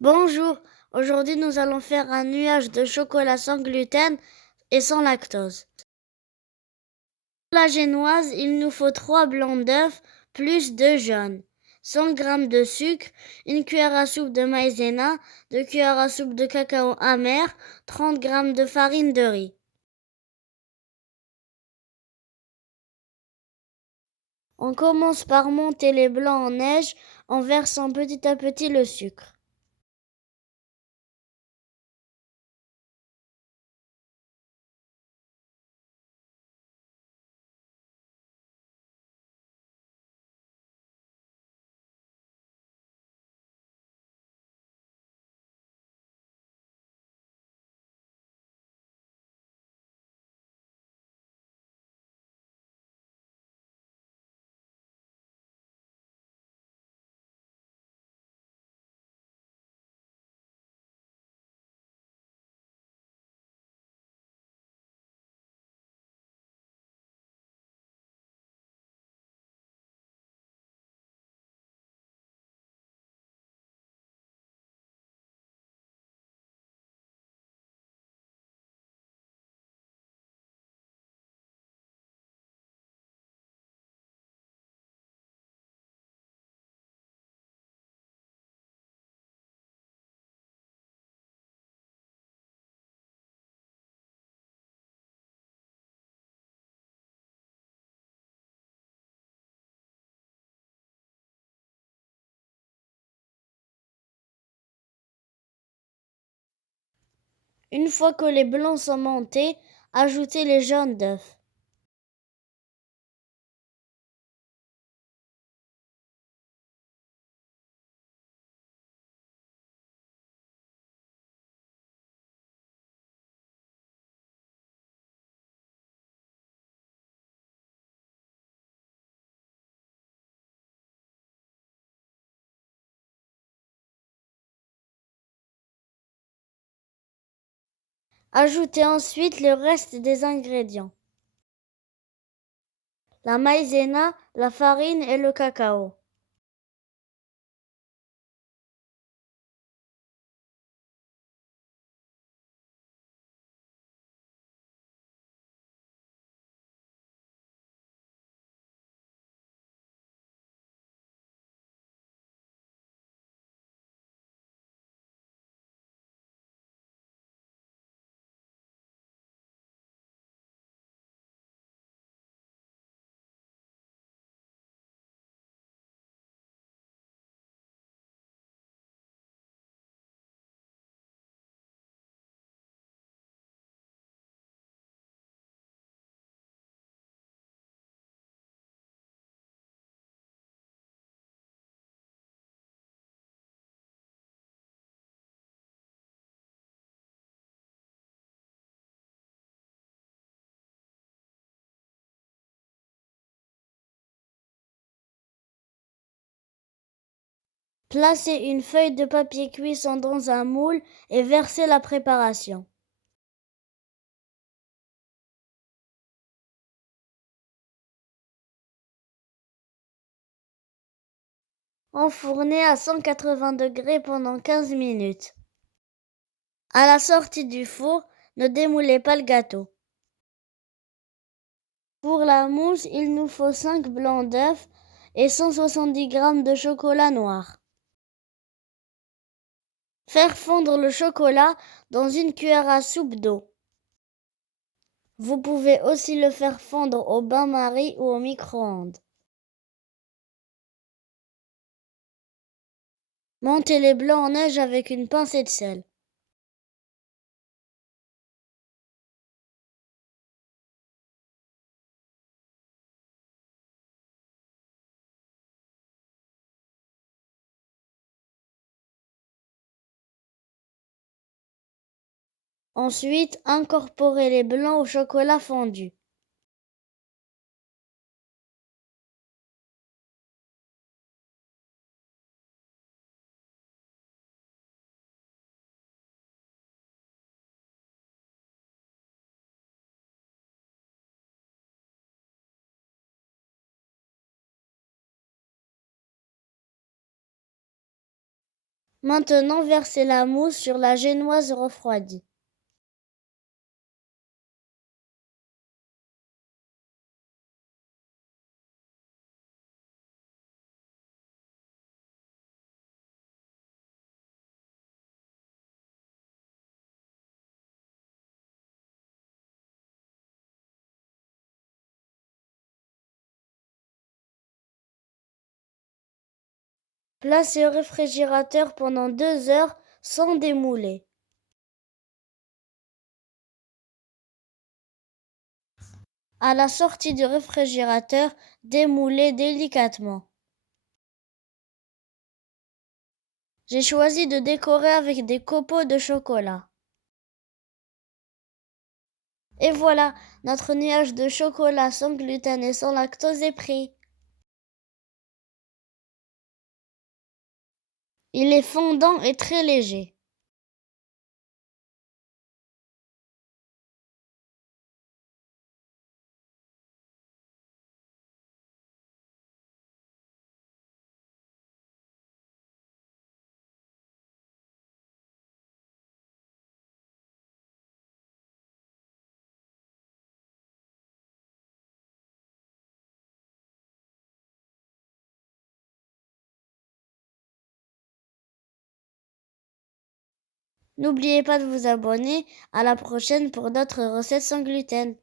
Bonjour, aujourd'hui nous allons faire un nuage de chocolat sans gluten et sans lactose. Pour la génoise, il nous faut 3 blancs d'œufs plus 2 jaunes, 100 g de sucre, une cuillère à soupe de maïzena, 2 cuillères à soupe de cacao amer, 30 g de farine de riz. On commence par monter les blancs en neige en versant petit à petit le sucre. Une fois que les blancs sont montés, ajoutez les jaunes d'œufs. Ajoutez ensuite le reste des ingrédients. La maïzena, la farine et le cacao. Placez une feuille de papier cuisson dans un moule et versez la préparation. Enfournez à 180 degrés pendant 15 minutes. À la sortie du four, ne démoulez pas le gâteau. Pour la mousse, il nous faut 5 blancs d'œufs et 170 g de chocolat noir. Faire fondre le chocolat dans une cuillère à soupe d'eau. Vous pouvez aussi le faire fondre au bain-marie ou au micro-ondes. Montez les blancs en neige avec une pincée de sel. Ensuite, incorporez les blancs au chocolat fondu. Maintenant, versez la mousse sur la génoise refroidie. Placez au réfrigérateur pendant 2 heures sans démouler. À la sortie du réfrigérateur, démoulez délicatement. J'ai choisi de décorer avec des copeaux de chocolat. Et voilà, notre nuage de chocolat sans gluten et sans lactose est prêt. Il est fondant et très léger. N'oubliez pas de vous abonner. À la prochaine pour d'autres recettes sans gluten.